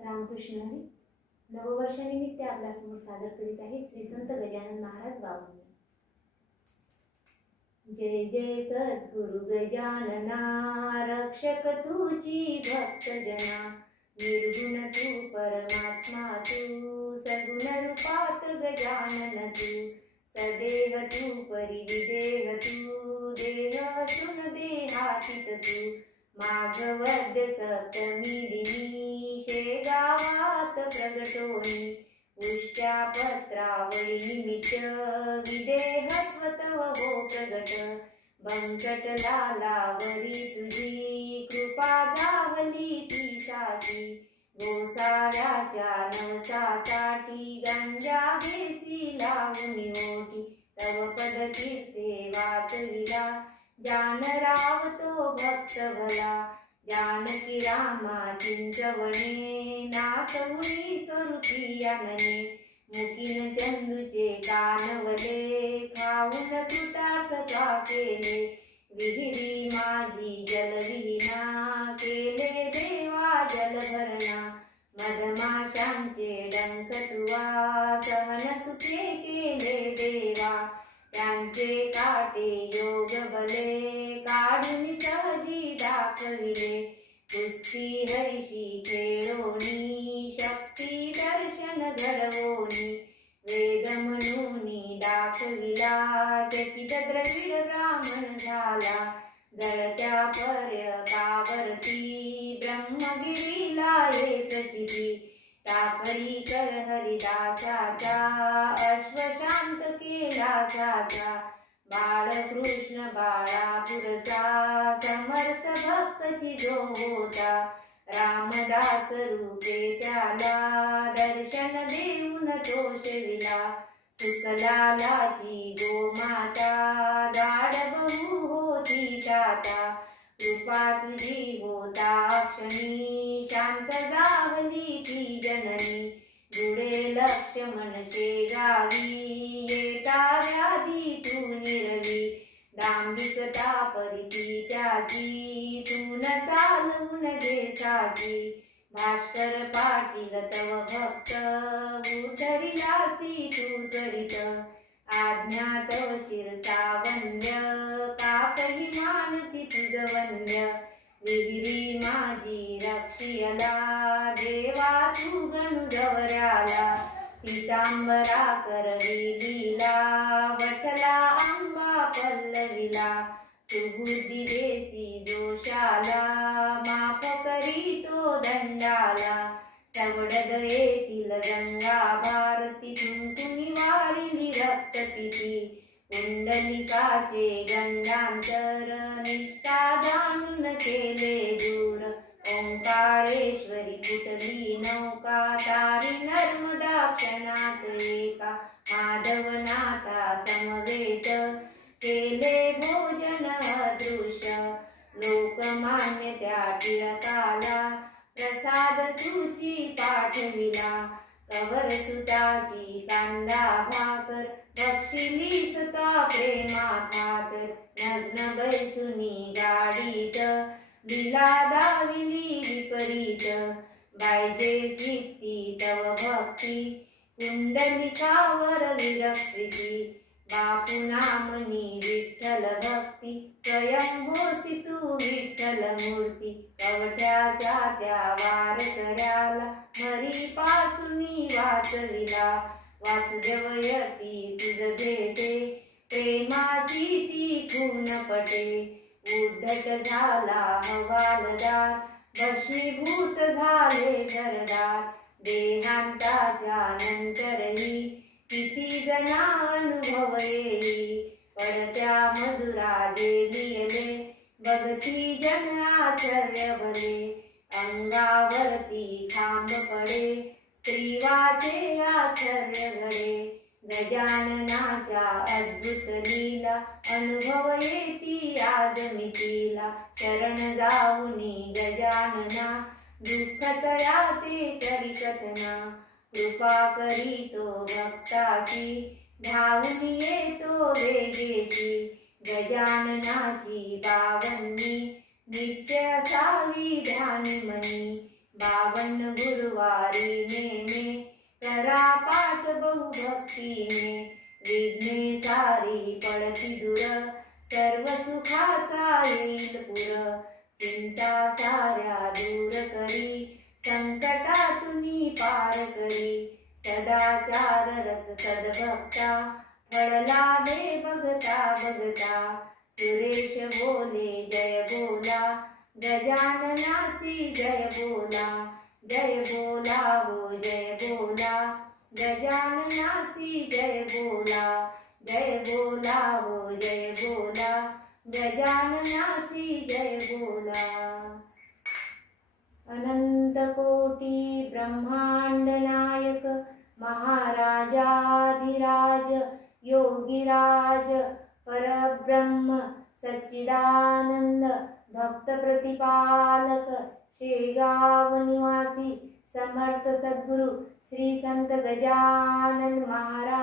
रामकृष्ण हरी. नववर्षानिमित्त आपल्यासमोर सादर करीत आहे श्री संत गजानन महाराज बावन्न. जय जय सद्गुरु गजानना, रक्षक तुझी भक्त जना. निर्गुण तू परमात्मा तू, सगुण रूपात गजानन तू. सदेव तू परिविदेह तू, देह असून देहातीत तू. माघवद्य सप्तमी दिनी, शेगावात प्रगटोनी. उष्ट्या पत्रावळी निमित्त, विदेहत्व तव हो प्रगट. बंकट लालावरी तुझी, कृपा जावली ती साची. गोसाव्याच्या नवसासाठी, गंजा घेसी लावून ओटी. तव पद कीर्ते वाचविला, जान रावतो भक्त भला. जानकी रामा चिंचवणे, नासवुनी स्वरूपी आनने. मुकीन चंदूचे कानवले, खाऊन कृतार्थता केले. विहिरी माझी जलविहीना, केले देवा जलभरणा. मधमाशांचे डंक तुवा, सहन सुखे केले देवा. त्यांचे काटे योग बले, काढून सहजी दाखविले. कुस्ती हरिशी खेळोनी, शक्ती दर्शन घडवोनी. वेद म्हणूनी दाखविला, चकित द्रविड ब्राह्मण झाला. जळत्या पर्यकावरती, ब्रह्मगिरीला येत चिती. टाकळी कर हरिदासाचा, अश्वशांत केला साचा. बाळकृष्ण बाळापूरचा, समर्थ भक्तची जो होता. रामदास रूपे त्याला, दर्शन देऊन तो शेविला. सुखलालाची गोमाता, गाढबहू होती ताता. कृपा तुझी होता क्षणी, शांत जावली ती जननी. जुळे लक्ष्मण शेगावी, येता व्याधी तू निरवी. दांभिकता परिती त्याची, तून चालवून घे साची. भास्कर पाटील तव भक्त, उद्धरिलासी तू करीत. आज्ञात शिरसावंद्य, काकही मानती तुझ वंद्य. विहिरी माझी रक्षियला, देवा तू गणू गवऱ्याला. पितांबरा करविलीला, वटला आंबा पल्लविला. सुबुद्धी देसी दोषाला, माफ करीतो दंडाला. सवडद येतील गंगा भारती, कुंकुमी वारिली रक्त तिथी. कुंडलिकाचे गंगांतर, निष्ठा जाणून केले दूर. ओंकारेश्वरी कुटली नौका, तारी नर्मदा क्षणात एका. माधवनाथा समवेत, केले भोजन अदृश्य. लोकमान्य त्या टिळकाला, प्रसाद तुझी पाठविला. कवर सुताची कांदा भाकर, बक्षिली सुता प्रेमा खातर. नग्न बैसुनी गाडीत, लीला दाविली विपरीत. बायजे चित्ती तव भक्ती, कुंडलिकावर विरक्ती. बापू नामनी विठ्ठल भक्ती, स्वयंभूसी तू विठ्ठल मूर्ती. कवठ्याच्या त्या वारकऱ्याला, मरी पासूनी वाचविला. वासुदेवयती तुझ भेटे, प्रेमाची ती खून पटे. उद्धट झाला हवालदार, भस्मीभूत झाले घरदार. देहांताच्या नंतरही, किती जना अनुभव येई. पडत्या मधुरा जे लिहिले, बघती जन आश्चर्य भले. अंगावरती खांब पडे, स्त्रीवाचे आश्चर्य घडे. गजाननाच्या अद्भुत लीला, अनुभव येती आदमितीला. शरण जाऊनी गजानना, दुःख तयाते करी कथना. कृपा करीतो भक्ताशी, धावून येतो वेगेशी. गजाननाची बावन्नी, नित्य असावी ध्यानी मनी. 52 गुरुवारी नेमे करा पाठ बहुभक्तीने विघ्ने सारी पळती दूर सर्व सुखाचा येईल पुर चिंता साऱ्या दूर करी संकटातून पार करी सदाचार रत सद्भक्ता फळ लाभे बघता बघता सुरेश बोले जय बोला गजाननासी जय बोला हो जय बोला गजाननासी जय बोला हो जय बोला गजाननासी जय बोला। अनंत कोटी ब्रह्मांड नायक महाराजाधिराज योगीराज परब्रह्म सच्चिदानंद भक्त प्रतिपालक शेगाव निवासी समर्थ सद्गुरु श्री संत गजानन महाराज